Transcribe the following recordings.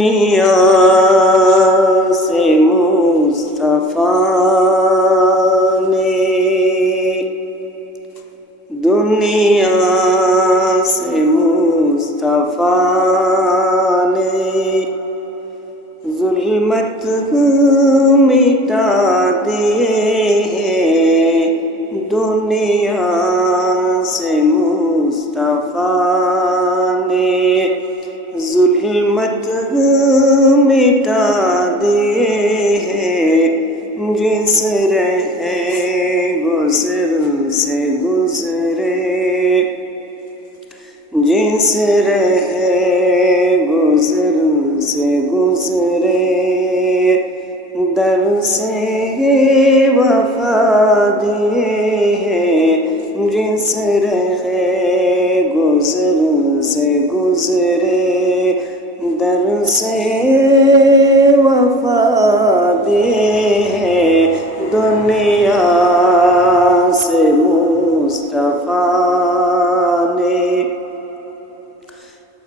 دنیا سے مصطفیٰ نے، دنیا سے مصطفیٰ نے ظلمت مٹا دیے ہیں، دنیا سے مصطفیٰ نے ظلمت مٹا دیے ہیں، جس رہے گزر سے گزرے، جس رہے گزر سے گزرے، در سے وفا دیے ہیں، جس رہے گزر سے گزرے، در سے وفا دیے ہیں، دنیا سے مصطفیٰ نے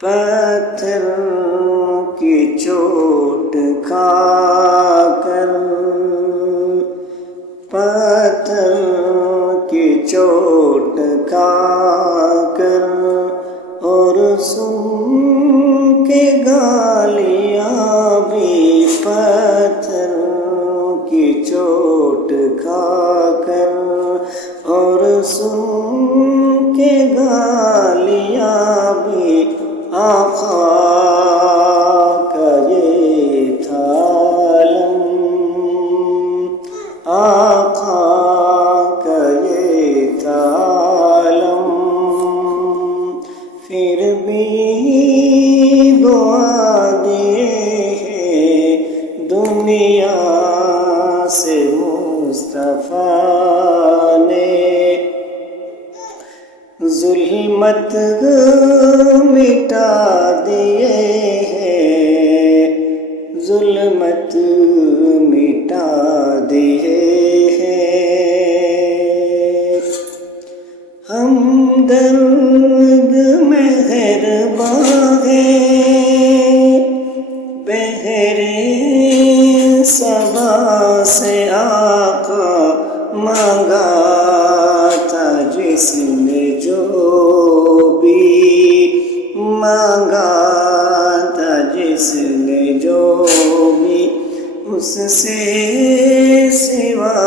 پتھر کی چوٹ کھا کر، پتھر کی چوٹ کھا کر اور سن کے گالیاں بھی، پتھر کی چوٹ کھا کر اور سن کے گالیاں بھی، آقا کا یہ تھا علم، آقا کا یہ تھا علم، پھر بھی دعا دیے ہیں، دنیا سے مصطفیٰ نے ظلمت مٹا دیے ہیں، ظلمت مٹا دیے ہیں، ہمدرد مہرباں ہے، بحرِ صبا سے آقا مانگا تھا جس نے جو بھی مانگا تھا، جس نے جو بھی اس سے سوا